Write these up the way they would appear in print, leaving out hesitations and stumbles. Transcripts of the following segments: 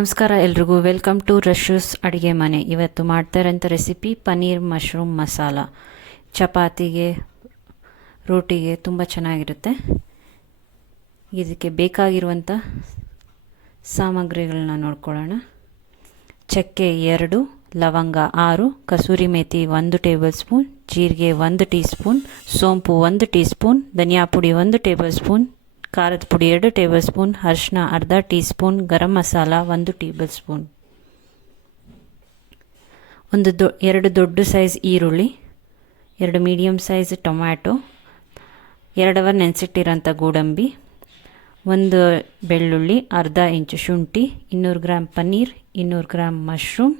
ನಮಸ್ಕಾರ ಎಲ್ರಿಗೂ, welcome to ರಶೂಸ್ ಅಡುಗೆ ಮನೆ. ಇವತ್ತು ಮಾಡ್ತಾ ಇರೋಂಥ ರೆಸಿಪಿ ಪನೀರ್ ಮಶ್ರೂಮ್ ಮಸಾಲ. ಚಪಾತಿಗೆ, ರೋಟಿಗೆ ತುಂಬ ಚೆನ್ನಾಗಿರುತ್ತೆ. ಇದಕ್ಕೆ ಬೇಕಾಗಿರುವಂಥ ಸಾಮಗ್ರಿಗಳನ್ನ ನೋಡ್ಕೊಳ್ಳೋಣ. ಚಕ್ಕೆ 2, ಲವಂಗ 6, ಕಸೂರಿ ಮೇಥಿ 1 ಟೇಬಲ್ ಸ್ಪೂನ್, ಜೀರಿಗೆ 1 ಟೀ ಸ್ಪೂನ್, ಸೋಂಪು 1 ಟೀ ಸ್ಪೂನ್, ಧನಿಯಾ ಪುಡಿ 1 ಟೇಬಲ್ ಸ್ಪೂನ್, ಖಾರದ ಪುಡಿ 2 ಟೇಬಲ್ ಸ್ಪೂನ್, ಅರಿಶಿನ ಅರ್ಧ tea spoon, garam masala 1 table spoon, ಎರಡು ದೊಡ್ಡ ಸೈಜ್ ಈರುಳ್ಳಿ, 2 ಮೀಡಿಯಮ್ ಸೈಜ್ ಟೊಮ್ಯಾಟೊ, 2 ಅವರ್ ನೆನೆಸಿಟ್ಟಿರೋಂಥ ಗೋಡಂಬಿ, 1 ಬೆಳ್ಳುಳ್ಳಿ, ಅರ್ಧ ಇಂಚು ಶುಂಠಿ, 200 ಗ್ರಾಮ್ ಪನ್ನೀರ್, 200 ಗ್ರಾಮ್ ಮಶ್ರೂಮ್,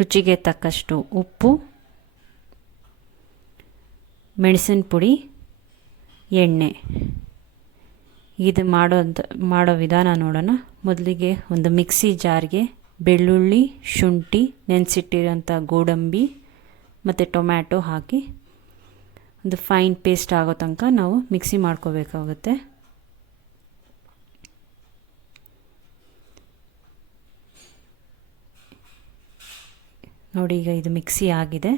ರುಚಿಗೆ ತಕ್ಕಷ್ಟು ಉಪ್ಪು, ಮೆಣಸಿನ ಪುಡಿ, ಎಣ್ಣೆ. ಇದು ಮಾಡೋ ವಿಧಾನ ನೋಡೋಣ. ಮೊದಲಿಗೆ ಒಂದು ಮಿಕ್ಸಿ ಜಾರ್ಗೆ ಬೆಳ್ಳುಳ್ಳಿ, ಶುಂಠಿ, ನೆನೆಸಿಟ್ಟಿರೋಂಥ ಗೋಡಂಬಿ ಮತ್ತು ಟೊಮ್ಯಾಟೊ ಹಾಕಿ ಒಂದು ಫೈನ್ ಪೇಸ್ಟ್ ಆಗೋ ತನಕ ನಾವು ಮಿಕ್ಸಿ ಮಾಡ್ಕೋಬೇಕಾಗುತ್ತೆ. ನೋಡಿ, ಈಗ ಇದು ಮಿಕ್ಸಿ ಆಗಿದೆ.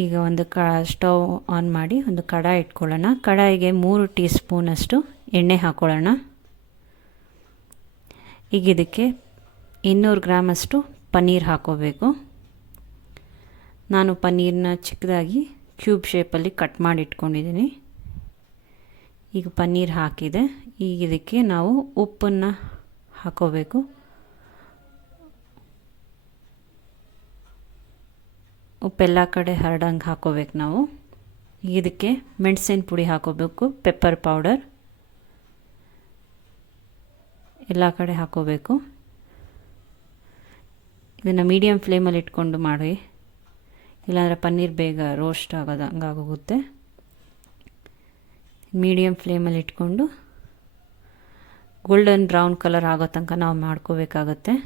ಈಗ ಒಂದು ಸ್ಟವ್ ಆನ್ ಮಾಡಿ ಒಂದು ಕಡಾಯಿ ಇಟ್ಕೊಳ್ಳೋಣ. ಕಡಾಯಿಗೆ 3 ಟೀ ಸ್ಪೂನಷ್ಟು ಎಣ್ಣೆ ಹಾಕ್ಕೊಳ್ಳೋಣ. ಈಗ ಇದಕ್ಕೆ 200 ಗ್ರಾಮಷ್ಟು ಪನ್ನೀರ್ ಹಾಕ್ಕೋಬೇಕು. ನಾನು ಪನ್ನೀರನ್ನ ಚಿಕ್ಕದಾಗಿ ಕ್ಯೂಬ್ ಶೇಪಲ್ಲಿ ಕಟ್ ಮಾಡಿ ಇಟ್ಕೊಂಡಿದ್ದೀನಿ. ಈಗ ಪನ್ನೀರ್ ಹಾಕಿದೆ. ಈಗ ಇದಕ್ಕೆ ನಾವು ಉಪ್ಪನ್ನು ಹಾಕ್ಕೋಬೇಕು. ಉಪ್ಪೆಲ್ಲ ಕಡೆ ಹರಡಂಗೆ ಹಾಕೋಬೇಕು ನಾವು. ಇದಕ್ಕೆ ಮೆಣಸಿನ ಪುಡಿ ಹಾಕೋಬೇಕು, ಪೆಪ್ಪರ್ ಪೌಡರ್ ಎಲ್ಲ ಕಡೆ ಹಾಕೋಬೇಕು. ಇದನ್ನು ಮೀಡಿಯಮ್ ಫ್ಲೇಮಲ್ಲಿ ಇಟ್ಕೊಂಡು ಮಾಡಿ, ಇಲ್ಲಾಂದರೆ ಪನ್ನೀರ್ ಬೇಗ ರೋಸ್ಟ್ ಹಂಗಾಗೋಗುತ್ತೆ. ಮೀಡಿಯಮ್ ಫ್ಲೇಮಲ್ಲಿ ಇಟ್ಕೊಂಡು ಗೋಲ್ಡನ್ ಬ್ರೌನ್ ಕಲರ್ ಆಗೋ ತನಕ ನಾವು ಮಾಡ್ಕೋಬೇಕಾಗತ್ತೆ.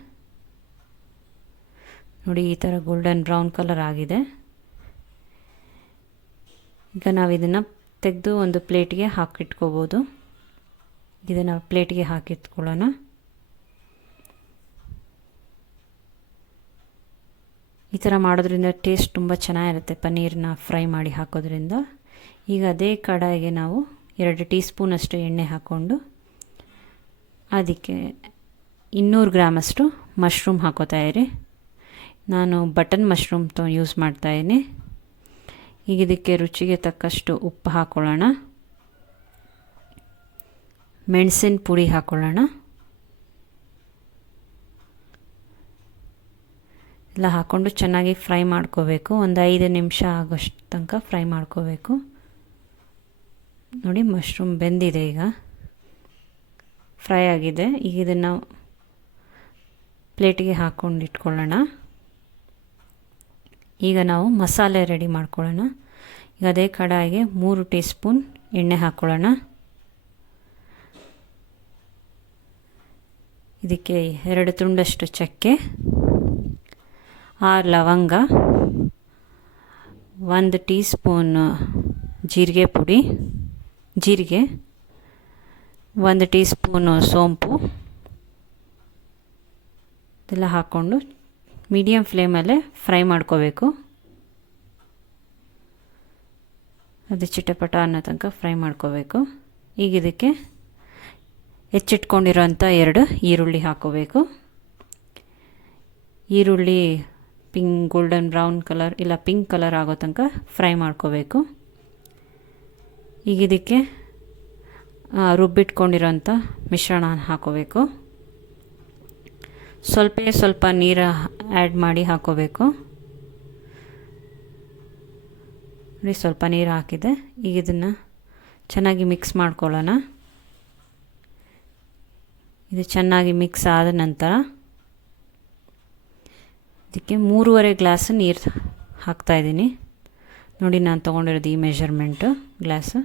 ನೋಡಿ, ಈ ಥರ ಗೋಲ್ಡನ್ ಬ್ರೌನ್ ಕಲರ್ ಆಗಿದೆ. ಈಗ ನಾವು ಇದನ್ನು ತೆಗೆದು ಒಂದು ಪ್ಲೇಟ್ಗೆ ಹಾಕಿಟ್ಕೋಬೋದು. ಇದನ್ನು ಪ್ಲೇಟ್ಗೆ ಹಾಕಿಟ್ಕೊಳ್ಳೋಣ. ಈ ಥರ ಮಾಡೋದ್ರಿಂದ ಟೇಸ್ಟ್ ತುಂಬ ಚೆನ್ನಾಗಿರುತ್ತೆ, ಪನ್ನೀರನ್ನ ಫ್ರೈ ಮಾಡಿ ಹಾಕೋದ್ರಿಂದ. ಈಗ ಅದೇ ಕಡಾಯಿಗೆ ನಾವು 2 ಟೀ ಸ್ಪೂನಷ್ಟು ಎಣ್ಣೆ ಹಾಕ್ಕೊಂಡು ಅದಕ್ಕೆ 200 ಗ್ರಾಮಷ್ಟು ಮಶ್ರೂಮ್ ಹಾಕೋತಾ ಇರಿ. ನಾನು ಬಟನ್ ಮಶ್ರೂಮ್ ಯೂಸ್ ಮಾಡ್ತಾಯಿದ್ದೀನಿ. ಈಗ ಇದಕ್ಕೆ ರುಚಿಗೆ ತಕ್ಕಷ್ಟು ಉಪ್ಪು ಹಾಕ್ಕೊಳ್ಳೋಣ. ಮೆಣಸಿನ ಪುಡಿ ಹಾಕ್ಕೊಳ್ಳೋಣ. ಎಲ್ಲ ಹಾಕ್ಕೊಂಡು ಚೆನ್ನಾಗಿ ಫ್ರೈ ಮಾಡ್ಕೋಬೇಕು. ಒಂದು 5 ನಿಮಿಷ ಆಗೋಷ್ಟು ತನಕ ಫ್ರೈ ಮಾಡ್ಕೋಬೇಕು. ನೋಡಿ, ಮಶ್ರೂಮ್ ಬೆಂದಿದೆ, ಈಗ ಫ್ರೈ ಆಗಿದೆ. ಈಗ ಇದನ್ನು ಪ್ಲೇಟಿಗೆ ಹಾಕ್ಕೊಂಡು ಇಟ್ಕೊಳ್ಳೋಣ. ಈಗ ನಾವು ಮಸಾಲೆ ರೆಡಿ ಮಾಡ್ಕೊಳ್ಳೋಣ. ಈಗ ಅದೇ ಕಡಾಯಿಗೆ 3 ಟೀ ಸ್ಪೂನ್ ಎಣ್ಣೆ ಹಾಕ್ಕೊಳ್ಳೋಣ. ಇದಕ್ಕೆ 2 ತುಂಡಷ್ಟು ಚಕ್ಕೆ, 6 ಲವಂಗ, 1 ಟೀ ಸ್ಪೂನ್ ಜೀರಿಗೆ, 1 ಟೀ ಸ್ಪೂನು ಸೋಂಪು ಇದೆಲ್ಲ ಹಾಕ್ಕೊಂಡು ಮೀಡಿಯಮ್ ಫ್ಲೇಮಲ್ಲೇ ಫ್ರೈ ಮಾಡ್ಕೋಬೇಕು. ಅದು ಚಿಟಪಟ ಅನ್ನೋ ತನಕ ಫ್ರೈ ಮಾಡ್ಕೋಬೇಕು. ಈಗ ಇದಕ್ಕೆ ಹೆಚ್ಚಿಟ್ಕೊಂಡಿರೋಂಥ 2 ಈರುಳ್ಳಿ ಹಾಕ್ಕೋಬೇಕು. ಈರುಳ್ಳಿ ಗೋಲ್ಡನ್ ಬ್ರೌನ್ ಕಲರ್ ಇಲ್ಲ ಪಿಂಕ್ ಕಲರ್ ಆಗೋ ತನಕ ಫ್ರೈ ಮಾಡ್ಕೋಬೇಕು. ಈಗ ಇದಕ್ಕೆ ರುಬ್ಬಿಟ್ಕೊಂಡಿರೋಂಥ ಮಿಶ್ರಣ ಹಾಕ್ಕೋಬೇಕು. ಸ್ವಲ್ಪ ನೀರು ಆ್ಯಡ್ ಮಾಡಿ ಹಾಕ್ಕೋಬೇಕು. ನೋಡಿ, ಸ್ವಲ್ಪ ನೀರು ಹಾಕಿದೆ. ಈಗ ಇದನ್ನು ಚೆನ್ನಾಗಿ ಮಿಕ್ಸ್ ಮಾಡ್ಕೊಳ್ಳೋಣ. ಇದು ಚೆನ್ನಾಗಿ ಮಿಕ್ಸ್ ಆದ ನಂತರ ಇದಕ್ಕೆ 3.5 ಗ್ಲಾಸ್ ನೀರು ಹಾಕ್ತಾಯಿದ್ದೀನಿ. ನೋಡಿ, ನಾನು ತೊಗೊಂಡಿರೋದು ಈ ಮೆಷರ್ಮೆಂಟು ಗ್ಲಾಸು.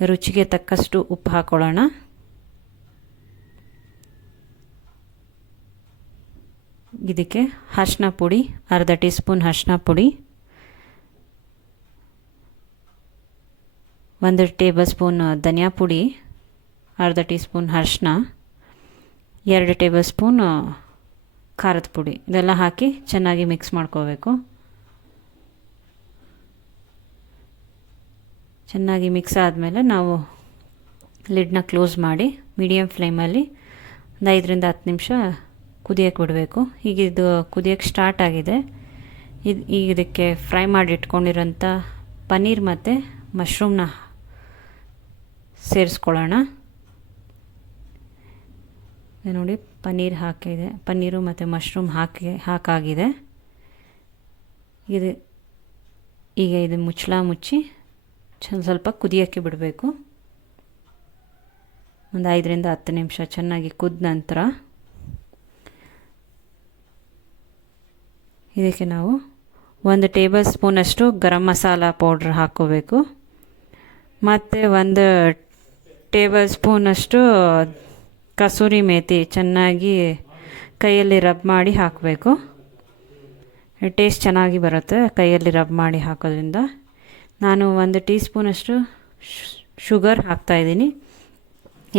ರುಚಿಗೆ ತಕ್ಕಷ್ಟು ಉಪ್ಪು ಹಾಕ್ಕೊಳ್ಳೋಣ. ಇದಕ್ಕೆ ಅರಿಶಿನ ಪುಡಿ, ಅರ್ಧ ಟೀ ಸ್ಪೂನ್ ಅರಿಶಿನ ಪುಡಿ, 1 ಟೇಬಲ್ ಸ್ಪೂನ್ ಧನಿಯಾ ಪುಡಿ, ಅರ್ಧ ಟೀ ಸ್ಪೂನ್ ಅರಿಶಿನ, 2 ಟೇಬಲ್ ಸ್ಪೂನ್ ಖಾರದ ಪುಡಿ ಇದೆಲ್ಲ ಹಾಕಿ ಚೆನ್ನಾಗಿ ಮಿಕ್ಸ್ ಮಾಡ್ಕೋಬೇಕು. ಚೆನ್ನಾಗಿ ಮಿಕ್ಸ್ ಆದಮೇಲೆ ನಾವು ಲಿಡ್ನ ಕ್ಲೋಸ್ ಮಾಡಿ ಮೀಡಿಯಮ್ ಫ್ಲೇಮಲ್ಲಿ ಒಂದು 5ರಿಂದ 10 ನಿಮಿಷ ಕುದಿಯೋಕ್ಕೆ ಬಿಡಬೇಕು. ಈಗ ಇದು ಕುದಿಯೋಕ್ಕೆ ಸ್ಟಾರ್ಟ್ ಆಗಿದೆ. ಈಗ ಇದಕ್ಕೆ ಫ್ರೈ ಮಾಡಿ ಇಟ್ಕೊಂಡಿರೋಂಥ ಪನ್ನೀರ್ ಮತ್ತು ಮಶ್ರೂಮ್ನ ಸೇರಿಸ್ಕೊಳ್ಳೋಣ. ನೋಡಿ ಪನ್ನೀರ್ ಹಾಕಿದೆ, ಪನ್ನೀರು ಮತ್ತು ಮಶ್ರೂಮ್ ಹಾಕಾಗಿದೆ. ಈಗ ಇದು ಮುಚ್ಚಿ ಸ್ವಲ್ಪ ಕುದಿಯೋಕ್ಕೆ ಬಿಡಬೇಕು. ಒಂದು 5ರಿಂದ 10 ನಿಮಿಷ ಚೆನ್ನಾಗಿ ಕುದ್ದ ನಂತರ ಇದಕ್ಕೆ ನಾವು 1 ಟೇಬಲ್ ಸ್ಪೂನಷ್ಟು ಗರಂ ಮಸಾಲ ಪೌಡ್ರ್ ಹಾಕ್ಕೋಬೇಕು. ಮತ್ತು 1 ಟೇಬಲ್ ಸ್ಪೂನಷ್ಟು ಕಸೂರಿ ಮೇಥಿ ಚೆನ್ನಾಗಿ ಕೈಯಲ್ಲಿ ರಬ್ ಮಾಡಿ ಹಾಕಬೇಕು. ಟೇಸ್ಟ್ ಚೆನ್ನಾಗಿ ಬರುತ್ತೆ ಕೈಯಲ್ಲಿ ರಬ್ ಮಾಡಿ ಹಾಕೋದ್ರಿಂದ. ನಾನು 1 ಟೀ ಸ್ಪೂನಷ್ಟು ಶುಗರ್ ಹಾಕ್ತಾಯಿದ್ದೀನಿ,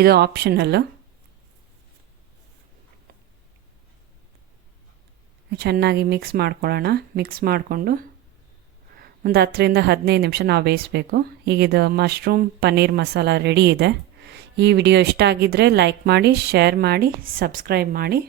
ಇದು ಆಪ್ಷನಲ್ಲು. ಚೆನ್ನಾಗಿ ಮಿಕ್ಸ್ ಮಾಡ್ಕೊಳ್ಳೋಣ. ಮಿಕ್ಸ್ ಮಾಡಿಕೊಂಡು ಒಂದು 10ರಿಂದ 15 ನಿಮಿಷ ನಾವು ಬೇಯಿಸಬೇಕು. ಈಗ ಇದು ಮಶ್ರೂಮ್ ಪನ್ನೀರ್ ಮಸಾಲ ರೆಡಿ ಇದೆ. ಈ ವಿಡಿಯೋ ಇಷ್ಟ ಆಗಿದ್ದರೆ ಲೈಕ್ ಮಾಡಿ, ಶೇರ್ ಮಾಡಿ, ಸಬ್ಸ್ಕ್ರೈಬ್ ಮಾಡಿ.